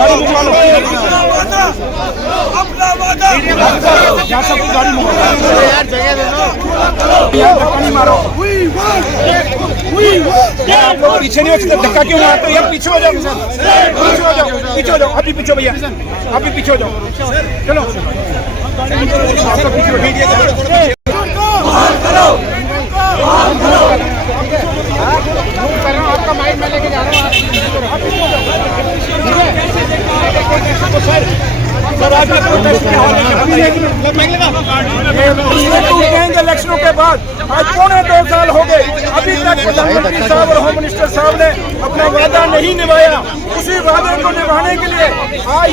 गाड़ी मंगवा लो, यहाँ सबकी गाड़ी मंगवा लो यार, जगह दे दो यार, धक्का नहीं मारो। आप लोग पीछे नहीं हो सकते, धक्का क्यों मारते हो यार? पीछे हो जाओ, पीछे हो जाओ, पीछे हो जाओ, अभी पीछे भैया, अभी पीछे हो जाओ, चलो आपका पीछे आपका माइक मैं लेके जा रहा हूँ। इलेक्शनों के बाद आज 2.25 साल हो गए, अभी तक प्रधानमंत्री साहब और होम मिनिस्टर साहब ने अपना वादा नहीं निभाया। उसी वादे को निभाने के लिए आज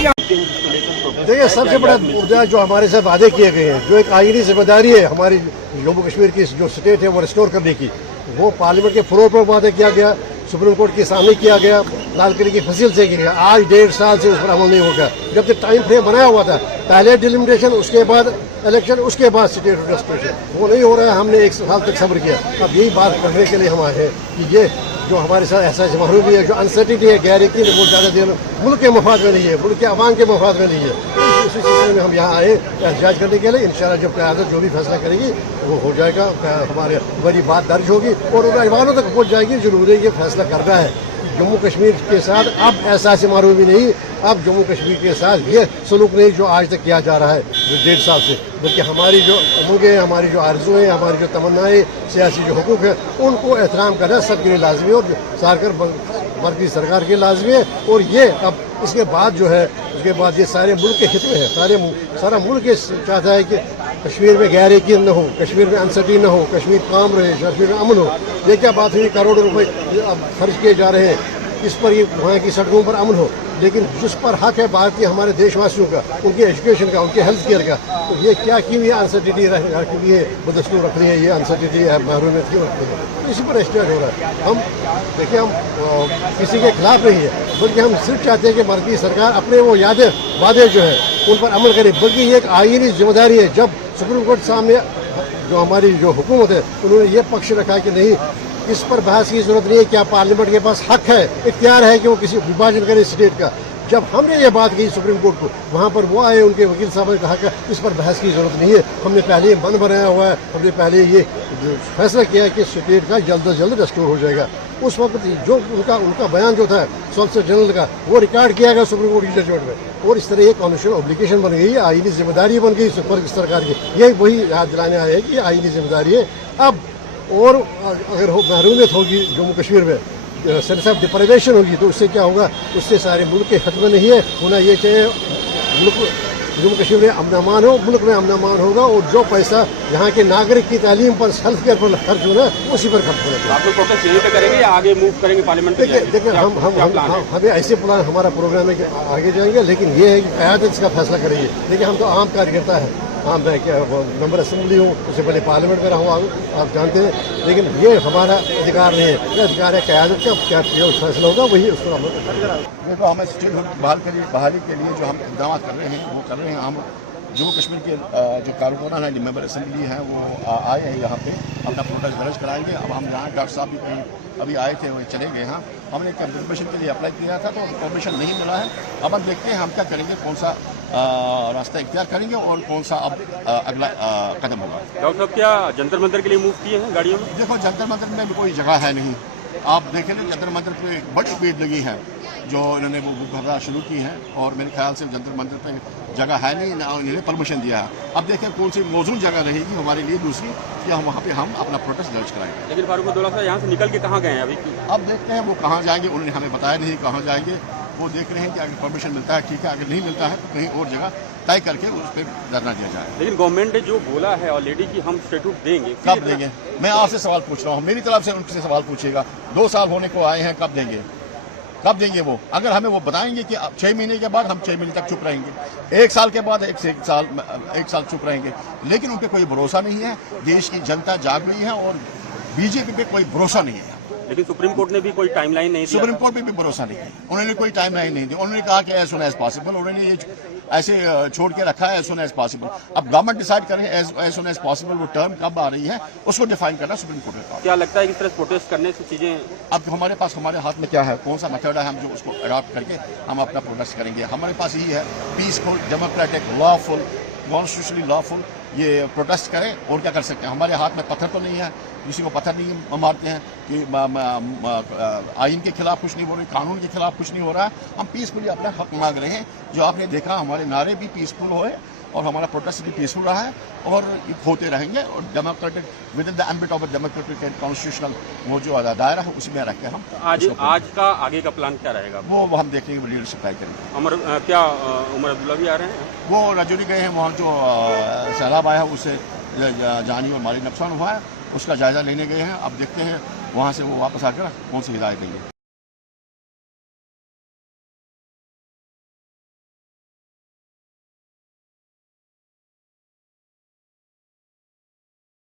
देखिए, सबसे बड़ा मुद्दा जो हमारे साथ वादे किए गए हैं, जो एक आईनी जिम्मेदारी है हमारी जम्मू कश्मीर की जो स्टेट है वो रिस्टोर करने की, वो पार्लियामेंट के फ्लोर पर वादा किया गया, सुप्रीम कोर्ट के सामने किया गया, लाल किले की फसील से किया गया। आज 1.5 साल से उस पर अमल नहीं होगा। जब तक टाइम फ्रेम बनाया हुआ था, पहले डिलिमिटेशन, उसके बाद इलेक्शन, उसके बाद स्टेट रिस्टोरेशन, वो नहीं हो रहा है। हमने 1 साल तक सब्र किया। अब यही बात करने के लिए हम आए हैं कि ये जो हमारे साथ ऐसा महरूम है, जो अनसर्टिनिटी है, गारंटी वो ज़्यादा देर मुल्क के मफाद में नहीं है, मुल्क के अवाम के मफाद में नहीं है। इसी सिलसिले में हम यहाँ आए एहतजाज करने के लिए। इंशाल्लाह जब क़यादत जो भी फैसला करेगी वो हो जाएगा, हमारे बड़ी बात दर्ज होगी और उन अहवालों तक पहुँच जाएगी। जरूर ये फैसला करना है जम्मू कश्मीर के साथ अब एहसास महरूमी नहीं, अब जम्मू कश्मीर के साथ ये सलूक नहीं जो आज तक किया जा रहा है 1.5 साल से, बल्कि हमारी जो उम्मीदें हैं, हमारी जो आरज़ू हैं, हमारी जो तमन्नाएं, सियासी जो हुकूक है, उनको एहतराम करना सबके लिए लाजमी है और सरकार मरकज़ी सरकार के लाजमी है। और ये अब इसके बाद जो है, उसके बाद ये सारे मुल्क के हित में है, सारा मुल्क ये चाहता है कि कश्मीर में गैर यकीन न हो, कश्मीर में अनसर्टी न हो, कश्मीर काम रहे, कश्मीर में अमन हो। ये क्या बात हुई, करोड़ों रुपए अब खर्च किए जा रहे हैं इस पर, ये वहाँ की सड़कों पर अमन हो, लेकिन जिस पर हक है बात की हमारे देशवासियों का, उनके एजुकेशन का, उनके हेल्थ केयर का, तो ये क्या क्यों ये अनसर्टिनिटी रखनी है, बदस्तूर रख रही है, ये अनसर्टिनिटी है, महरूमियत क्यों रखनी है? तो इसी पर एहतजाज हो रहा है। हम देखिए, हम किसी के खिलाफ नहीं है, बल्कि हम सिर्फ चाहते हैं कि मरकज़ी सरकार अपने वो वादे जो है उन पर अमल करे, बल्कि ये एक आईनी जिम्मेदारी है। जब सुप्रीम कोर्ट सामने जो हमारी जो हुकूमत है, उन्होंने ये पक्ष रखा कि नहीं, इस पर बहस की जरूरत नहीं है, क्या पार्लियामेंट के पास हक है, इख्तियार है कि वो किसी विभाजन करे स्टेट का। जब हमने ये बात कही सुप्रीम कोर्ट को, वहाँ पर वो आए, उनके वकील साहब ने कहा कि इस पर बहस की जरूरत नहीं है, हमने पहले मन बनाया हुआ है, हमने पहले ये फैसला किया है कि स्टेट का जल्द से जल्द रेस्टोर हो जाएगा। उस वक्त जो उनका बयान जो था सॉलिसिटर जनरल का, वो रिकॉर्ड किया गया सुप्रीम कोर्ट की जजमेंट में, और इस तरह ये कॉन्स्टिट्यूशनल ऑब्लिगेशन बन गई, आईनी जिम्मेदारी बन गई सरकार की। ये वही याद दिलाने आए कि आईनी जिम्मेदारी है। अब और अगर महरूमियत होगी जम्मू कश्मीर में, सेंस ऑफ डिप्राइवेशन होगी, तो उससे क्या होगा, उससे सारे मुल्क के हित में नहीं है। होना ये चाहिए मुल्क जम्मू कश्मीर में अमन अमान हो, मुल्क में अमन अमान होगा, और जो पैसा यहाँ के नागरिक की तालीम पर, हेल्थ केयर पर खर्च होना है, उसी पर खर्च होना। आप लोग प्रोटेस्ट यहीं पे करेंगे या आगे मूव करेंगे पार्लियामेंट? देखिए हमें ऐसे प्लान, हमारा प्रोग्राम है कि आगे जाएंगे, लेकिन ये है कि क़यादत इसका फैसला करेगी। लेकिन हम तो आम कार्यकर्ता है, हाँ मैं क्या मेंबर असेंबली हूँ, उससे पहले पार्लियामेंट में रहा हूँ, आप जानते हैं, लेकिन ये हमारा अधिकार नहीं है। ये अधिकार है क़यादत का, क्या फैसला होगा वही उस पर अमल करेगा। देखो, हमें स्टेट बहाली के लिए जो हम इक़दाम कर रहे हैं वो कर रहे हैं। हम जम्मू कश्मीर के जो कारकुनान हैं, जो मेंबर असेंबली हैं, वो आए हैं यहाँ पे, अपना प्रोटेस्ट दर्ज कराएंगे। अब हम यहाँ डॉक्टर साहब भी कहीं अभी आए थे, वो चले गए। हाँ, हमने परमिशन के लिए अप्लाई किया था, तो परमिशन नहीं मिला है। अब हम देखते हैं हम क्या करेंगे, कौन सा रास्ता इख्तियार करेंगे और कौन सा अब अगला कदम होगा। डॉक्टर साहब, क्या जंतर मंतर के लिए मूव किए हैं गाड़ियों में? देखो, जंतर मंतर में भी कोई जगह है नहीं। आप देखें ना, जंतर मंतर पे बड़ी भीड़ लगी है, जो इन्होंने वो भरना शुरू की है, और मेरे ख्याल से जंतर मंतर पे जगह है नहीं, ना इन्होंने परमिशन दिया है। अब देखें कौन सी मौजूद जगह रहेगी हमारे लिए दूसरी, कि हम वहाँ पे हम अपना प्रोटेस्ट दर्ज कराएंगे। लेकिन फारूक अब्दुल्ला साहब यहाँ से निकल के कहाँ गए हैं अभी? अब देखते हैं वो कहाँ जाएंगे, उन्होंने हमें बताया नहीं कहाँ जाएंगे। वो देख रहे हैं कि अगर परमिशन मिलता है ठीक है, अगर नहीं मिलता है तो कहीं और जगह तय करके उस पर धरना दिया जाए। लेकिन गवर्नमेंट ने जो बोला है ऑलरेडी कि हम स्टेटूट देंगे, कब देंगे? मैं आपसे सवाल पूछ रहा हूँ, मेरी तरफ से उनसे सवाल पूछिएगा। 2 साल होने को आए हैं, कब देंगे? कब देंगे वो? अगर हमें वो बताएंगे कि 6 महीने के बाद, हम 6 महीने तक चुप रहेंगे। 1 साल के बाद 1 साल चुप रहेंगे, लेकिन उन पर कोई भरोसा नहीं है। देश की जनता जाग रही है और बीजेपी पे कोई भरोसा नहीं है। लेकिन सुप्रीम कोर्ट ने भी कोई टाइमलाइन नहीं दी। सुप्रीम कोर्ट पे भी भरोसा नहीं है, उन्होंने कोई टाइमलाइन नहीं दी। उन्होंने कहा कि एज सुन एज पॉसिबल। उन्होंने ये ऐसे छोड़ के रखा है एज सुन एज पॉसिबल। अब गवर्नमेंट डिसाइड करे एज सुन एज पॉसिबल वो टर्म कब आ रही है उसको डिफाइन करना सुप्रीम कोर्ट का। क्या लगता है कि इस तरह प्रोटेस्ट करने से चीजें अब हमारे हाथ में क्या है, कौन सा मेथड है, हम जो उसको अडॉप्ट करके हम अपना प्रोटेस्ट करेंगे। हमारे पास यही है peaceful, democratic, lawful, constitutionally lawful ये प्रोटेस्ट करें। और क्या कर सकते हैं, हमारे हाथ में पत्थर तो नहीं है, किसी को पत्थर नहीं मारते हैं कि आइन के खिलाफ कुछ नहीं बोल रहे, कानून के खिलाफ कुछ नहीं हो रहा है। हम पीसफुली अपना हक मांग रहे हैं। जो आपने देखा हमारे नारे भी पीसफुल हुए और हमारा प्रोटेस्ट भी पीसफुल रहा है और होते रहेंगे। और democratic with in the ambit of democratic and constitutional वो जो दायरा है उसी में रख के हम आज का आगे का प्लान क्या रहेगा? वो हम देखेंगे, वो लीडरशिप तय करेंगे। क्या उमर अब्दुल्ला भी आ रहे हैं? वो रजौरी गए हैं, वहाँ जो सैलाब आया है उससे जानी और माली नुकसान हुआ है उसका जायजा लेने गए हैं। अब देखते हैं वहाँ से वो वापस आकर कौन सी हिदायत देंगे।